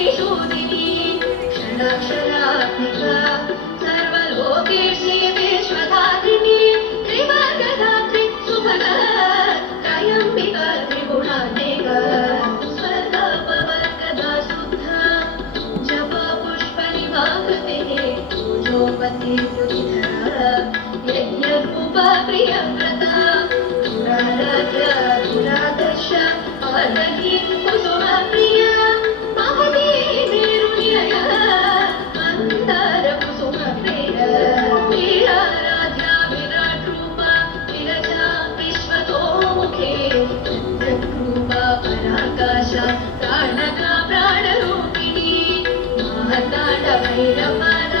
शक्तिशोधिनी षडाक्षरात्मिका सर्वलोकेशी विश्वधारिणी त्रिवर्गधात्री सुभगा त्रयम्बिका त्रिगुणात्मिका स्वल्पवर्गदा शुद्धा जप पुष्पनिवाकृतिः पूजोपति युधिधरा यज्ञरूपा प्रियव्रता दुराराध्य दुरादर्श अर्दही कुसुमप्रिया महती मेरुनिलया मन्दार कुसुमप्रिया वीराराध्या विराट्रूपा विरजा विश्वतोमुखे जगरूपा पराकाशा प्राणका प्राणरूपिणी महताण्ड भैरवाना